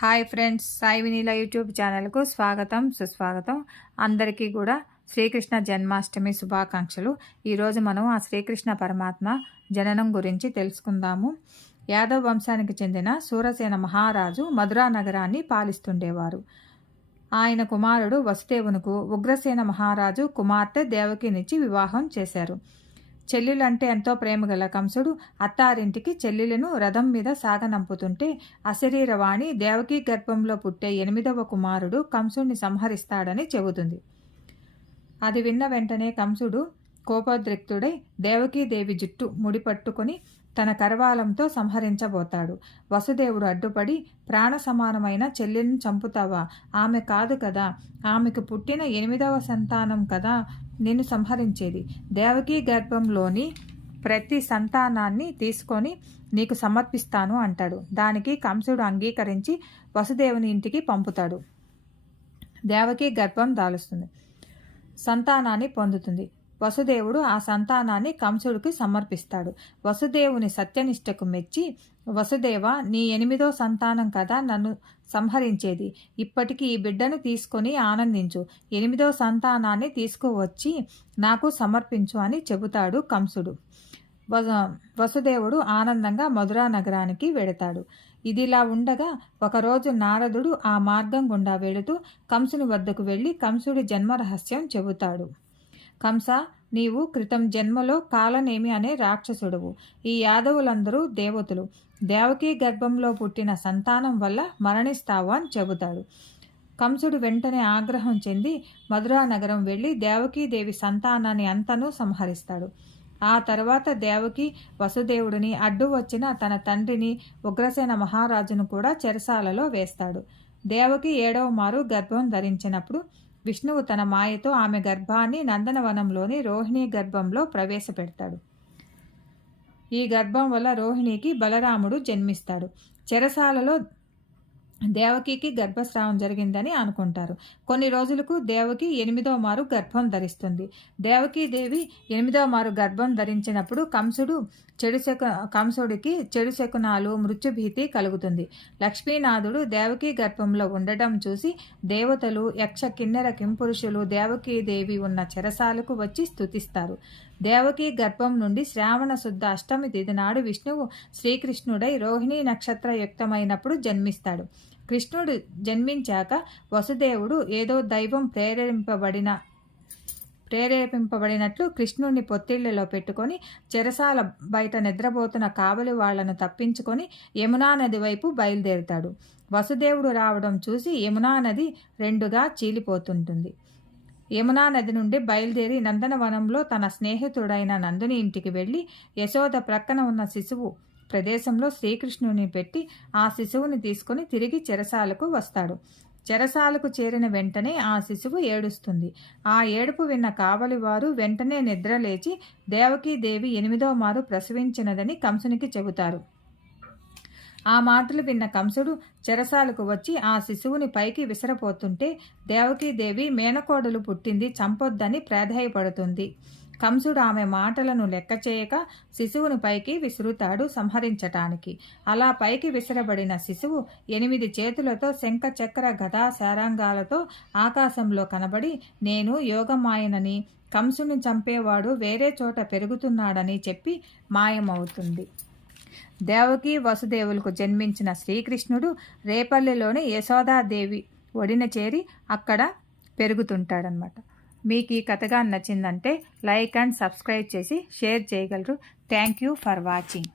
Hi friends Sai Vineela YouTube ఛానల్కు స్వాగతం సుస్వాగతం. అందరికీ కూడా శ్రీకృష్ణ జన్మాష్టమి శుభాకాంక్షలు. ఈరోజు మనం ఆ శ్రీకృష్ణ పరమాత్మ జననం గురించి తెలుసుకుందాము. యాదవ్ వంశానికి చెందిన సూరసేన మహారాజు మధురా నగరాన్ని పాలిస్తుండేవారు. ఆయన కుమారుడు వసుదేవునుకు ఉగ్రసేన మహారాజు కుమార్తె దేవకినిచ్చి వివాహం చేశారు. చెల్లెలంటే ఎంతో ప్రేమ గల కంసుడు అత్తారింటికి చెల్లెలను రథం మీద సాగనంపుతుంటే అశరీరవాణి దేవకీ గర్భంలో పుట్టే ఎనిమిదవ కుమారుడు కంసుడిని సంహరిస్తాడని చెబుతుంది. అది విన్న వెంటనే కంసుడు కోపోద్రిక్తుడై దేవకీదేవి జుట్టు ముడిపట్టుకుని తన కరవాలంతో సంహరించబోతాడు. వసుదేవుడు అడ్డుపడి ప్రాణ సమానమైన చెల్లెని చంపుతావా? ఆమె కాదు కదా. ఆమెకు పుట్టిన ఎనిమిదవ సంతానం కదా. నేను సంహరించేది. దేవకీ గర్భంలోని ప్రతి సంతానాన్ని తీసుకొని నీకు సమర్పిస్తాను అంటాడు. దానికి కంసుడు అంగీకరించి వసుదేవుని ఇంటికి పంపుతాడు. దేవకి గర్భం దాలుస్తుంది. సంతానాన్ని పొందుతుంది. వసుదేవుడు ఆ సంతానాన్ని కంసుడికి సమర్పిస్తాడు. వసుదేవుని సత్యనిష్టకు మెచ్చి వసుదేవ నీ ఎనిమిదో సంతానం కదా నన్ను సంహరించేది. ఇప్పటికి ఈ బిడ్డను తీసుకొని ఆనందించు. ఎనిమిదో సంతానాన్ని తీసుకువచ్చి నాకు సమర్పించు అని చెబుతాడు కంసుడు. వసుదేవుడు ఆనందంగా మధురా నగరానికి వెడతాడు ఇదిలా ఉండగా ఒకరోజు నారదుడు ఆ మార్గం గుండా వెళుతూ కంసుని వద్దకు వెళ్ళి కంసుడి జన్మరహస్యం చెబుతాడు. కంస నీవు క్రితం జన్మలో కాలనేమి అనే రాక్షసుడువు. ఈ యాదవులందరూ దేవతలు. దేవకీ గర్భంలో పుట్టిన సంతానం వల్ల మరణిస్తావు అని చెబుతాడు. కంసుడు వెంటనే ఆగ్రహం చెంది మధురా నగరం వెళ్ళి దేవకీదేవి సంతానాన్ని అంతనూ సంహరిస్తాడు. ఆ తర్వాత దేవకి వసుదేవుడిని అడ్డు వచ్చిన తన తండ్రిని ఉగ్రసేన మహారాజును కూడా చెరసాలలో వేస్తాడు. దేవకి ఏడవ మారు గర్భం ధరించినప్పుడు విష్ణువు తన మాయతో ఆమె గర్భాన్ని నందనవనంలోని రోహిణి గర్భంలో ప్రవేశపెడతాడు. ఈ గర్భం వల్ల రోహిణికి బలరాముడు జన్మిస్తాడు. చెరసాలలో దేవకికి గర్భస్రావం జరిగిందని అనుకుంటారు. కొన్ని రోజులకు దేవకి ఎనిమిదో మారు గర్భం ధరిస్తుంది. దేవి ఎనిమిదో మారు గర్భం ధరించినప్పుడు కంసుడు చెడు శకు కంసుడికి చెడు శకునాలు మృత్యుభీతి కలుగుతుంది. లక్ష్మీనాథుడు దేవకీ గర్భంలో ఉండటం చూసి దేవతలు యక్ష కిన్నెర కింపురుషులు దేవి ఉన్న చెరసాలకు వచ్చి స్థుతిస్తారు దేవకీ గర్భం నుండి శ్రావణ శుద్ధ అష్టమి తిథి నాడు విష్ణువు శ్రీకృష్ణుడై రోహిణీ నక్షత్రయుక్తమైనప్పుడు జన్మిస్తాడు. కృష్ణుడు జన్మించాక వసుదేవుడు ఏదో దైవం ప్రేరేపింపబడిన ప్రేరేపింపబడినట్లు కృష్ణుడిని పొత్తిళ్ళలో పెట్టుకొని చెరసాల బయట నిద్రపోతున్న కావలి వాళ్ళను తప్పించుకొని యమునా నది వైపు బయలుదేరుతాడు. వసుదేవుడు రావడం చూసి యమునా నది రెండుగా చీలిపోతుంటుంది. యమునా నది నుండి బయలుదేరి నందనవనంలో తన స్నేహితుడైన నందుని ఇంటికి వెళ్ళి యశోద ప్రక్కన ఉన్న శిశువు ప్రదేశంలో శ్రీకృష్ణుని పెట్టి ఆ శిశువుని తీసుకుని తిరిగి చెరసాలకు వస్తాడు. చెరసాలకు చేరిన వెంటనే ఆ శిశువు ఏడుస్తుంది. ఆ ఏడుపు విన్న కావలివారు వెంటనే నిద్రలేచి దేవకీదేవి ఎనిమిదో మారు ప్రసవించినదని కంసునికి చెబుతారు. ఆ మాటలు విన్న కంసుడు చెరసాలకు వచ్చి ఆ శిశువుని పైకి విసరపోతుంటే దేవకీదేవి మేనకోడలు పుట్టింది చంపొద్దని ప్రాధాయపడుతుంది. కంసుడు ఆమె మాటలను లెక్క చేయక శిశువును పైకి విసురుతాడు సంహరించటానికి. అలా పైకి విసిరబడిన శిశువు ఎనిమిది చేతులతో శంఖ చక్ర గదా శారాంగాలతో ఆకాశంలో కనబడి నేను యోగమాయనని కంసుని చంపేవాడు వేరే చోట పెరుగుతున్నాడని చెప్పి మాయమవుతుంది. దేవకి వసుదేవులకు జన్మించిన శ్రీకృష్ణుడు రేపల్లిలోని యశోదాదేవి ఒడిన చేరి అక్కడ పెరుగుతుంటాడనమాట. మీకు ఈ కథగా నచ్చిందంటే లైక్ అండ్ సబ్స్క్రైబ్ చేసి షేర్ చేయగలరు. Thank you for watching.